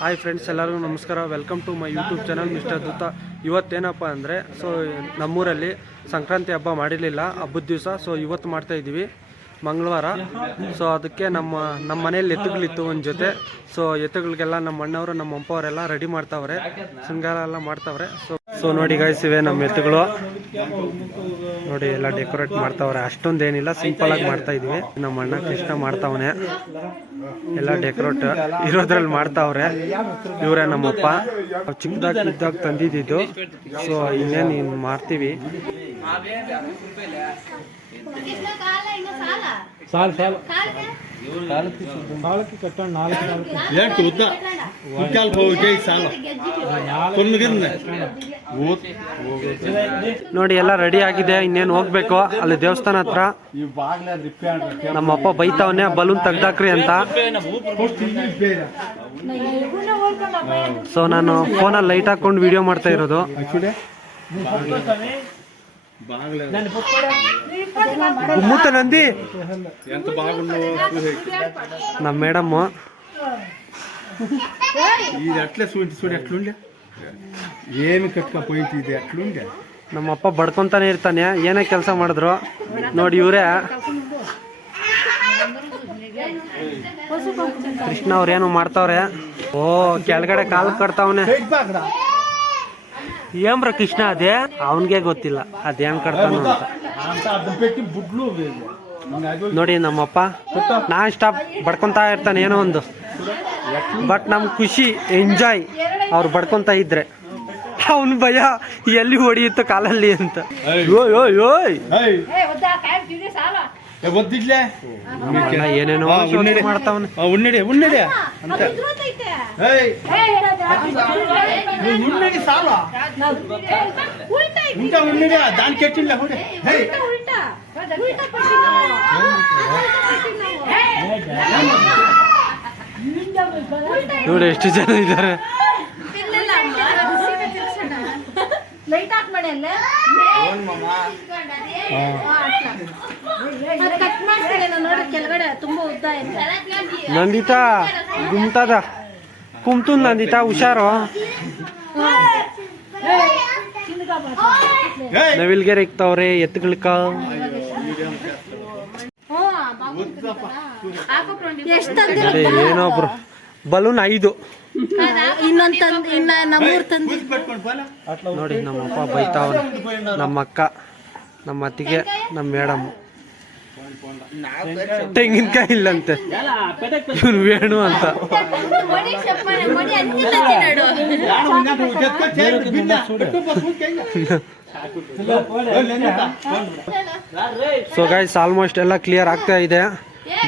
Hi friends, ಎಲ್ಲರಿಗೂ ನಮಸ್ಕಾರ. Welcome to my YouTube channel mister Dootha ಇವತ್ತೇನಪ್ಪ ಅಂದರೆ ಸೊ ನಮ್ಮೂರಲ್ಲಿ ಸಂಕ್ರಾಂತಿ ಹಬ್ಬ ಮಾಡಿರಲಿಲ್ಲ, ಹಬ್ಬದ ದಿವಸ ಸೊ ಇವತ್ತು ಮಾಡ್ತಾ ಇದ್ದೀವಿ, ಮಂಗಳವಾರ. ಸೊ ಅದಕ್ಕೆ ನಮ್ಮ ನಮ್ಮ ಮನೆಯಲ್ಲಿ ಎತ್ತುಗಳಿತ್ತು ಒಂದು ಜೊತೆ. ಸೊ ಎತ್ತುಗಳಿಗೆಲ್ಲ ನಮ್ಮ ಅಣ್ಣವರು, ನಮ್ಮ ಅಪ್ಪವರೆಲ್ಲ ರೆಡಿ ಮಾಡ್ತಾವ್ರೆ ಶೃಂಗಾರ ಎಲ್ಲ ಮಾಡ್ತಾವ್ರೆ. ಸೊ ಸೊ ನೋಡಿ ಗೈಸ್ ಇವೆ ನಮ್ಮ ಎತ್ತುಗಳು. ನೋಡಿ ಎಲ್ಲ ಡೆಕೋರೇಟ್ ಮಾಡ್ತಾವ್ರೆ. ಅಷ್ಟೊಂದೇನಿಲ್ಲ ಸಿಂಪಲ್ ಆಗಿ ಮಾಡ್ತಾ ಇದೀವಿ. ನಮ್ಮ ಅಣ್ಣ ಕೃಷ್ಣ ಮಾಡ್ತಾವನೆ. ಎಲ್ಲ ಡೆಕೋರೇಟ್ ಇರೋದ್ರಲ್ಲಿ ಮಾಡ್ತಾವ್ರೆ. ಇವರೇ ನಮ್ಮಪ್ಪ. ಚಿಕ್ಕದಾಗಿ ಇದ್ದಾಗ ತಂದಿದ್ದು ಸೊ ಇನ್ನೇನು ಇನ್ನು ಮಾಡ್ತೀವಿ. ಸಾಲ? ಸಾಲ ಸಾಲಕ್ಕೆ ಕಟ್ಟೋಣ ನಾಲ್ಕು ನಾಲ್ಕು. ಎಷ್ಟು ಉದ್ದ? ಕುಕ್ಕಾಲ್ ಹೋಗಿ ಸಾಲ. ತೊಂದಗಿರ್ನ ನೋಡಿ ಎಲ್ಲ ರೆಡಿ ಆಗಿದೆ ಇನ್ನೇನು ಹೋಗ್ಬೇಕು? ಅಲ್ಲಿ ದೇವಸ್ಥಾನ ಹತ್ರ. ನಮ್ಮಪ್ಪ ಬೈತಾವನೆ ಬಲೂನ್ ತೆಗ್ದಾಕ್ರಿ ಅಂತ. ಸೊ ನಾನು ಫೋನಲ್ಲಿ ಲೈಟ್ ಹಾಕೊಂಡು ವಿಡಿಯೋ ಮಾಡ್ತಾ ಇರೋದು. ಆಕ್ಚುಲಿ ಬಾಗ್ಲ ಗುಮ್ಮುತ್ತ ನಂದಿ ಎಂತ ಬಾಗುಂಡು ನಮ್ಮ ಮೇಡಮ್ ఇది అట్లే చూడు చూడు ఎట్లుండే ఏమి కక్క పోయింది ఇది ఎట్లుండే ನಮ್ಮಪ್ಪ ಬಡ್ಕೊಂತಾನೆ ಇರ್ತಾನೆ ಏನೇ ಕೆಲಸ ಮಾಡಿದ್ರು ನೋಡಿ ಇವರೇ ಕೃಷ್ಣ ಅವ್ರೇನು ಮಾಡ್ತಾವ್ರೆ ಓ ಕೆಳಗಡೆ ಕಾಲು ಕಟ್ತಾವನೆ ಏಮ್ರ ಕೃಷ್ಣ ಅದೇ ಅವನಿಗೆ ಗೊತ್ತಿಲ್ಲ. ಅದೇನ್ ಕಟ್ತಾನು ಅಂತ. ನೋಡಿ ನಮ್ಮಪ್ಪ ನಾನ್ ಸ್ಟಾಪ್ ಬಡ್ಕೊಂತ ಇರ್ತಾನೆ ಏನೋ ಒಂದು. ಬಟ್ ನಮ್ ಖುಷಿ ಎಂಜಾಯ್ ಅವ್ರು ಬಡ್ಕೊಂತ ಇದ್ರೆ. ಅವನ್ ಭಯ ಎಲ್ಲಿ ಹೊಡಿಯುತ್ತೋ ಕಾಲಲ್ಲಿ ಅಂತ. ಯೋ ಯೋಯ್ ಗೊತ್ತಿದ್ಲೆ ಏನೇನೋ ಮಾಡ್ತಾವನೆ. ಉಣ್ಣಿಡಿ ಉಣ್ಣಿಡಿ ಅಂತ ಉಣ್ಣಿಡಿ ಸಾಲ? ಉಂಟ ಉಣ್ಣಿಡಿ ದಾನ್ ಕೆಟ್ಟಿಲ್ಲ ಹುಡಿ. ನೋಡಿ ಎಷ್ಟು ಜನ ಇದ್ದಾರೆ. ಲೈಟ್ ಆಫ್ ಮಾಡಿ ಅಲ್ಲೇ? ಕಟ್ ಮಾಡ್ತೀನಿ ನೋಡಿ ಕೆಳಗಡೆ ತುಂಬಾ ಉದ್ದ ಇದೆ ನಂದಿತಾ ಗುಮ್ತದ. ಕುಮ್ತು ನಂದಿತಾ ಹುಷಾರು. ನವಿಲ್ಗೆರೆ ಇಕ್ತಾವ್ರೆ ಎತ್ತುಗಳಿಕ. ಎಷ್ಟು ನೋಡಿ ಏನೋ ಒಬ್ರು. ಬಲೂನ್ ಐದು. ನೋಡಿ ನಮ್ಮ ಅಪ್ಪ ಬೈತಾವನ. ನಮ್ಮ ಅಕ್ಕ ನಮ್ಮ ಅತ್ತಿಗೆ ನಮ್ಮ ಮೇಡಮ್. ತೆಂಗಿನಕಾಯಿ ಇಲ್ಲಂತೆ. ಇವ್ರು ವೇಣು ಅಂತ. ಸೊ ಗೈಸ್ ಆಲ್ಮೋಸ್ಟ್ ಎಲ್ಲ ಕ್ಲಿಯರ್ ಆಗ್ತಾ ಇದೆ.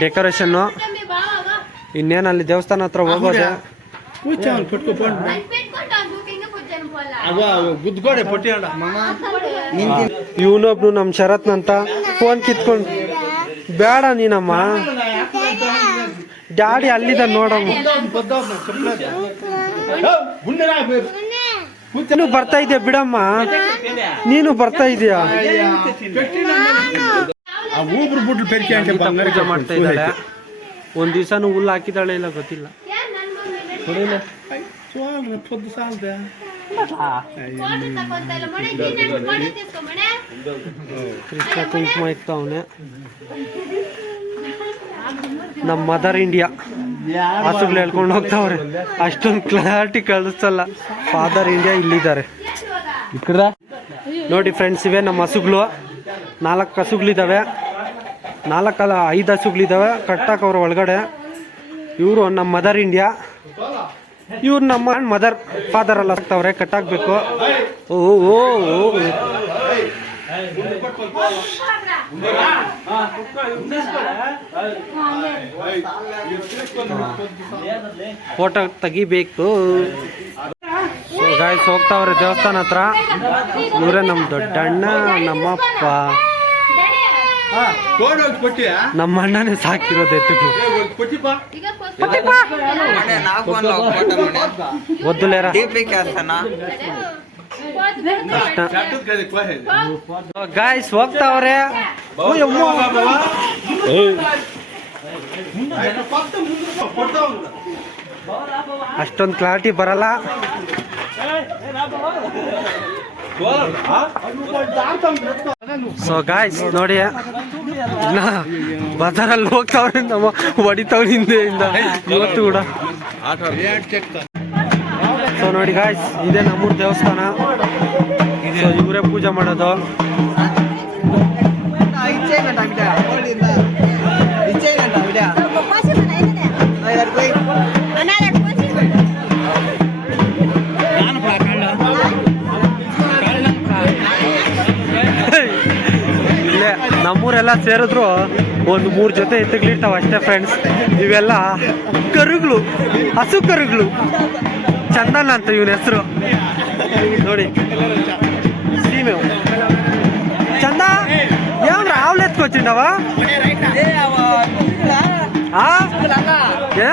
ಡೆಕೋರೇಷನ್ನು ಇನ್ನೇನಲ್ಲಿ ದೇವಸ್ಥಾನ ಹತ್ರ ಹೋಗೋದೇ? కూర్చోవాలి పెట్టుకోపోండి అగో గుద్దుకోడే పొట్టియాడ ಇವನೊಬ್ನು ನಮ್ಮ ಶರತ್ನಂತ ಫೋನ್ ಕಿತ್ಕೊಂಡು ಬೇಡ ನೀನಮ್ಮ ಡ್ಯಾಡಿ ಅಲ್ಲಿದ ನೋಡಮ್ಮ ನೀನು ಬರ್ತಾ ಇದೆಯಾ ಬಿಡಮ್ಮ ನೀನು ಬರ್ತಾ ಇದೀಯಾ ఆ ఊపిరి బుడ్లు పెరికే అంటే ಗೀತಾ బంగారు ಪೂಜೆ ಮಾಡ್ತಾ ಇದ್ದಾಳೆ ಒಂದ್ ದಿವಸನು ಹುಲ್ಲು ಹಾಕಿದಾಳೆ ಇಲ್ಲ ಗೊತ್ತಿಲ್ಲ ಕುಡಿಲು ಸೋಲ್ರಿ ಪದ್ದು ಸಾಲ್ದೆ ಕೃಷ್ಣ ಕುಂಕುಮ ಇತ್ತವನೆ ನಮ್ಮ ಮದರ್ ಇಂಡಿಯಾ ಹಸುಗಳು ಹೇಳ್ಕೊಂಡು ಹೋಗ್ತಾವ್ರೆ ಅಷ್ಟೊಂದು ಕ್ಲಾರಿಟಿ ಕಳಿಸಲ್ಲ ಫಾದರ್ ಇಂಡಿಯಾ ಇಲ್ಲಿದ್ದಾರೆ ನೋಡಿ ಫ್ರೆಂಡ್ಸ್ ಇವೆ ನಮ್ಮ ಹಸುಗಳು ನಾಲ್ಕು ಹಸುಗಳಿದ್ದಾವೆ ನಾಲ್ಕಲ್ಲ ಐದು ಹಸುಗಳಿದ್ದಾವೆ ಕಟ್ಟಕ್ಕೆ ಅವ್ರ ಒಳಗಡೆ ಇವರು ನಮ್ಮ ಮದರ್ ಇಂಡಿಯಾ ಇವ್ರು ನಮ್ಮ ಮದರ್ ಫಾದರ್ ಅಲ್ಲ ಹಾಕ್ತಾವ್ರೆ ಕಟ್ಟಾಗಬೇಕು ಓ ಓ ಫೋಟೋ ತೆಗಿಬೇಕು. ಗಾಯ್ಸ್ ಹೋಗ್ತಾವ್ರೆ ದೇವಸ್ಥಾನ ಹತ್ರ. ಇವರೇ ನಮ್ಮ ದೊಡ್ಡಣ್ಣ ನಮ್ಮಪ್ಪ. ನಮ್ಮ ಅಣ್ಣನೇ ಸಾಕಿರೋದು ಎತ್ತುಗಳು ಒದ್ದುಲೇರ ಗಾಯ್ಸ್ ಹೋಗ್ತಾವ್ರೆ ಅಷ್ಟೊಂದು ಕ್ಲಾರಿಟಿ ಬರಲ್ಲ. ಸೊ ಗಾಯ್ಸ್ ನೋಡಿ ಬಜಾರಲ್ಲಿ ಹೋಗ್ತಾವ್ರೆ, ನಮ್ಮ ಹಿಂದೆ ಹಿಂದೆಯಿಂದ. ಇವತ್ತು ಕೂಡ. ಸೊ ನೋಡಿ ಗಾಯ್ಸ್ ಇದೆ ನಮ್ಮೂರ್ ದೇವಸ್ಥಾನ. ಇವರೇ ಪೂಜೆ ಮಾಡೋದು. ನಮ್ಮೂರೆಲ್ಲ ಸೇರಿದ್ರು ಒಂದು ಮೂರು ಜೊತೆ ಎತ್ತುಗಳಿರ್ತಾವ ಅಷ್ಟೇ ಫ್ರೆಂಡ್ಸ್ ಇವೆಲ್ಲ ಕರುಗಳು, ಹಸು ಕರುಗಳು. ಚಂದನ ಅಂತ ಇವನ ಹೆಸರು. ನೋಡಿ. ಸೀಮೆ ಚಂದ? ಯಾವ ರಾವ್ಲೆ ಏ?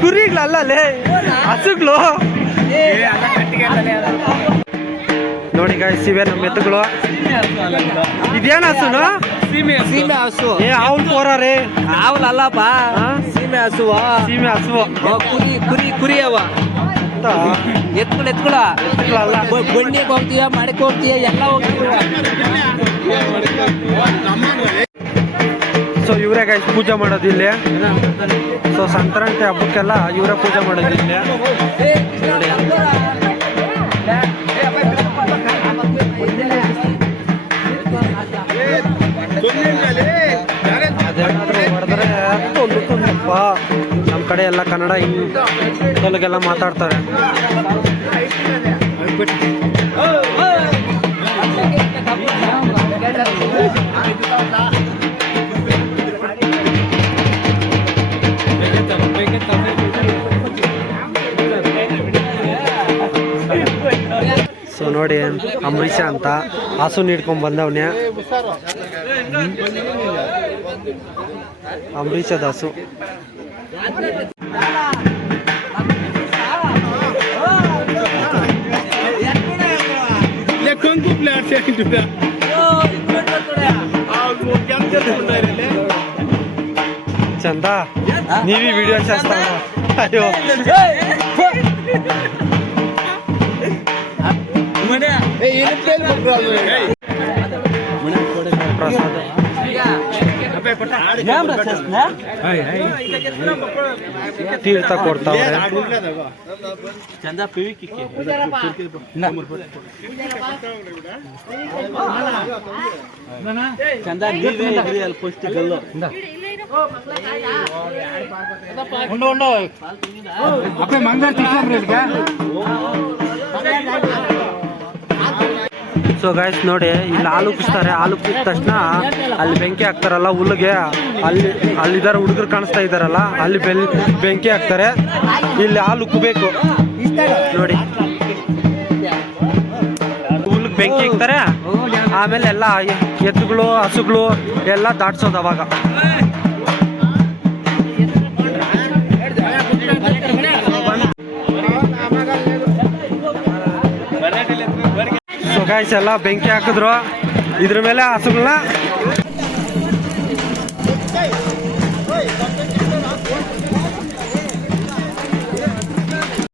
ಕುರಿಗಳಲ್ಲ ಲೇ ಹಸುಗಳು ನೋಡಿ ಗಾಯ್ಸ್ ಇವೆ ನಮ್ಮ ಎತ್ತುಗಳು ಇದೇನ ಹಸುನು ಸೀಮೆ ಹಸು ಏ ಅವ್ನು ಪೋರಾರೆ ಅವ್ಲ್ ಅಲ್ಲಪ್ಪ ಸೀಮೆ ಹಸುವ ಸೀಮೆ ಹಸುವ ಕುರಿ ಕುರಿ ಕುರಿ ಅವ ಎತ್ಕೊಳ ಎತ್ಕೊಳ ಎತ್ತುಗಳಲ್ಲ ಬಣ್ಣಿಗೆ ಹೋಗ್ತೀಯ ಮಾಡಿ ಹೋಗ್ತೀಯ ಎಲ್ಲ ಸೊ ಇವರೇ ಗಾಯ್ಸ್ ಪೂಜೆ ಮಾಡೋದು ಇಲ್ಲಿ ಸೊ ಸಂಕ್ರಾಂತಿ ಹಬ್ಬಕ್ಕೆಲ್ಲ ಇವರೇ ಪೂಜೆ ಮಾಡೋದು ಇಲ್ಲಿ ನೋಡಿ ತೆಲುಗೆಲ್ಲ ಮಾತಾಡ್ತಾರೆ. ಸೊ ನೋಡಿ ಅಂಬರೀಷ ಅಂತ ಹಸು ನೀಡ್ಕೊಂಡ್ ಬಂದವನೇ. ಅಂಬರೀಷದ ಹಸು. కంకు ప్లాట్స్ ఏంటిదా చందా నీవి వీడియో చేస్తావా అయ్యో ప్రసాద్ ತೀರ್ಥ ಕೊಡ್ತಾವ್ರೆ ಉಂಡು ಉಂಡು ಅಪ್ಪ ಮಂಗಾರ ತಿಳ್ಕೊಂಬ್ರಿ ಈಗ ಸೊ ಗಾಯ್ಸ್ ನೋಡಿ, ಇಲ್ಲಿ ಹಾಲು ಕುಸ್ತಾರೆ ಹಾಲು ಕುಸಿದ ತಕ್ಷಣ ಅಲ್ಲಿ ಬೆಂಕಿ ಹಾಕ್ತಾರಲ್ಲ ಹುಲ್ಲಿಗೆ, ಅಲ್ಲಿ ಅಲ್ಲಿದ್ದಾರೆ ಹುಡುಗರು ಕಾಣಿಸ್ತಾ ಇದ್ದಾರಲ್ಲ, ಅಲ್ಲಿ ಬೆಲ್ ಬೆಂಕಿ ಹಾಕ್ತಾರೆ. ಇಲ್ಲಿ ಹಾಲು ಉಕ್ಕಬೇಕು ನೋಡಿ. ಹುಲ್ಲಿಗೆ ಬೆಂಕಿ ಹಾಕ್ತಾರೆ. ಆಮೇಲೆ ಎಲ್ಲ ಎತ್ತುಗಳು, ಹಸುಗಳು ಎಲ್ಲ ದಾಟ್ಸೋದು ಅವಾಗ. ಗಾಯ್ಸ್ ಎಲ್ಲ ಬೆಂಕಿ ಹಾಕಿದ್ರು. ಇದ್ರ ಮೇಲೆ ಹಸುಗಳನ್ನ